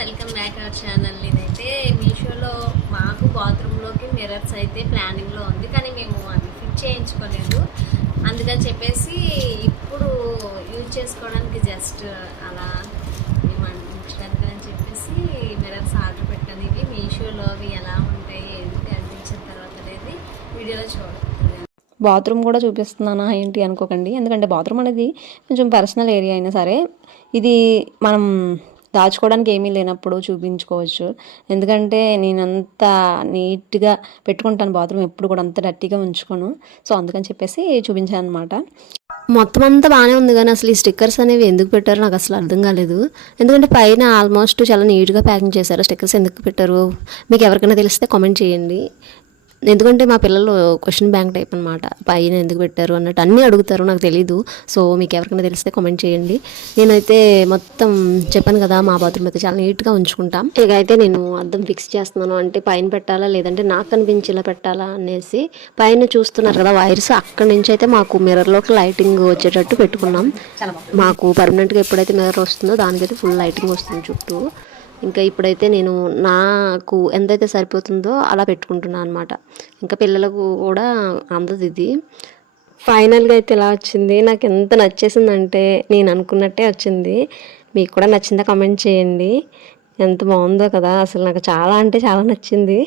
Welcome back our channel. ఇదైతే మీషోలో మాకు బాత్రూంలోకి మిర్రర్స్ అయితే ప్లానింగ్లో ఉంది. కానీ మేము అది ఫిట్ చేయించుకోలేదు. అందుకని చెప్పేసి ఇప్పుడు యూజ్ చేసుకోవడానికి జస్ట్ అలా మేము అనిపించడానికి అని చెప్పేసి మిర్రర్స్ ఆర్డర్ పెట్టాను. ఇవి మీషోలో అవి ఎలా ఉంటాయి ఏంటి అనిపించిన తర్వాత అనేది వీడియోలో చూడండి బాత్రూమ్ కూడా చూపిస్తున్నానా ఏంటి అనుకోకండి. ఎందుకంటే బాత్రూమ్ అనేది కొంచెం పర్సనల్ ఏరియా అయినా సరే ఇది మనం దాచుకోవడానికి ఏమీ లేనప్పుడు చూపించుకోవచ్చు. ఎందుకంటే నేను అంత నీట్గా పెట్టుకుంటాను బాత్రూమ్ ఎప్పుడు కూడా అంత డర్టీగా ఉంచుకోను. సో అందుకని చెప్పేసి చూపించాను అనమాట మొత్తం అంతా బాగానే ఉంది కానీ అసలు ఈ స్టిక్కర్స్ అనేవి ఎందుకు పెట్టారో నాకు అసలు అర్థం కాలేదు. ఎందుకంటే పైన ఆల్మోస్ట్ చాలా నీట్గా ప్యాకింగ్ చేశారు. స్టిక్కర్స్ ఎందుకు పెట్టారు? మీకు ఎవరికైనా తెలిస్తే కామెంట్ చేయండి. ఎందుకంటే మా పిల్లలు క్వశ్చన్ బ్యాంక్ టైప్ అనమాట పైన ఎందుకు పెట్టారు? అన్నట్టు అన్నీ అడుగుతారు నాకు తెలీదు. సో మీకు ఎవరికైనా తెలిస్తే కామెంట్ చేయండి. నేనైతే మొత్తం చెప్పాను కదా మా బాత్రూమ్ అయితే చాలా నీట్గా ఉంచుకుంటాం. ఇక అయితే నేను అద్దం ఫిక్స్ చేస్తున్నాను. అంటే పైన పెట్టాలా లేదంటే నాకు కనిపించేలా పెట్టాలా అనేసి పైన చూస్తున్నారు కదా వైర్స్. అక్కడి నుంచి అయితే మాకు మిర్రర్లోకి లైటింగ్ వచ్చేటట్టు పెట్టుకున్నాం. మాకు పర్మనెంట్గా ఎప్పుడైతే మిర్రర్ వస్తుందో దానికైతే ఫుల్ లైటింగ్ వస్తుంది చుట్టూ. ఇంకా ఇప్పుడైతే నేను నాకు ఎంతైతే సరిపోతుందో అలా పెట్టుకుంటున్నాను అనమాట ఇంకా పిల్లలకు కూడా అందదు ఇది. ఫైనల్గా అయితే ఇలా వచ్చింది? నాకు ఎంత నచ్చేసిందంటే నేను అనుకున్నట్టే వచ్చింది. మీకు కూడా నచ్చిందా కామెంట్ చేయండి. ఎంత బాగుందో కదా. అసలు నాకు చాలా అంటే చాలా నచ్చింది.